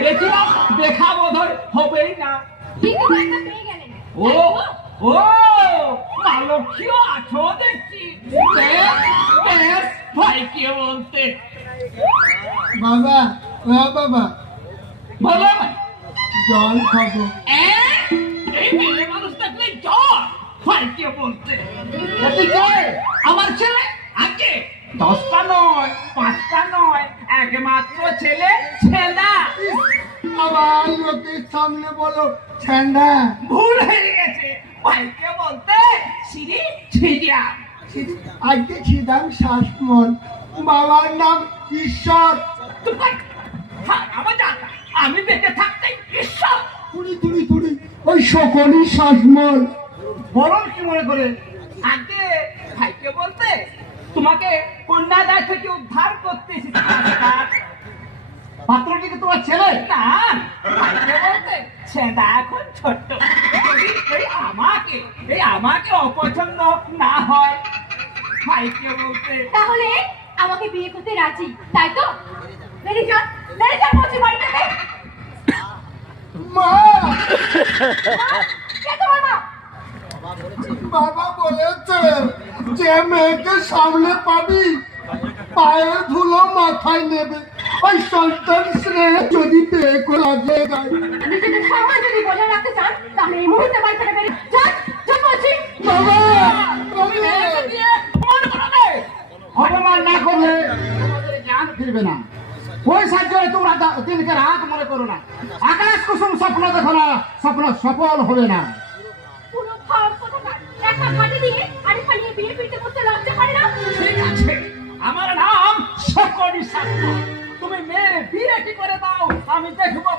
ভেবেছিলাম দেখা বোধহয় হবেই না। ও ও মালক্ষীও আছো দেখছি। ভাইকে বলতে বাবা বাবা বলো ভাই, জল খাবো। এই মেয়ে মানুষ থাকলে জ্বর ভাইকে বলতে। আমার ছেলে আগে 10টা নয় 5টা নয়, একমাত্র ছেলে ছেনা। আবার লোকের সামনে বলো ঠান্ডা। ভুল হয়ে গেছে, ভাইকে বলতে সিঁড়ি ছিড়িয়া। আজকে ছিলাম শাসমল, বাবার নাম ঈশ্বর। আমি বেঁচে থাকতে ঈশ্বর তুড়ি তুড়ি তুড়ি ওই সকলই শাসমল। বলুন কি মনে করে আগে ভাইকে বলতে তোমাকে কন্যাদায় থেকে উদ্ধার করতে এসেছি। পাত্রটিকে তোমার ছেলে না, ভাইকে বলতে ছেদা এখন ছোট্ট। আমাকে অপছন্দ না হয় ভাইকে বলতে তাহলে আমাকে বিয়ে করতে রাজি, তাই তো? মেরে যান বলছি বাড়ি থেকে। মা কে তোমার মা? বাবা বলেছে যে মেয়েকে সামনে পাবি পায়ের ধুলো মাথায় নেবে। ওই সন্তান স্নেহ যদি পেয়ে করা যায়। নিজেদের সম্মান যদি বজায় রাখতে চান তাহলে এই মুহূর্তে বাড়ি থেকে বেরিয়ে যান। যান বলছি। বাবা অপমান না করলে তোমাদের জ্ঞান ফিরবে না। ওই সাহায্যে তোমরা দিনকে রাত মনে করো না। আকাশ কুসুম স্বপ্ন দেখো না, স্বপ্ন সফল হবে না। পুরো ভাব কোথাকার একটা ঘাটে দিয়ে আরে পালিয়ে বিয়ে ফিরতে করতে লজ্জা করে না? ঠিক আছে, আমার নাম সকলি শাস্ত্র। তুমি মেয়ে বিয়ে কি করে দাও, আমি দেখবো।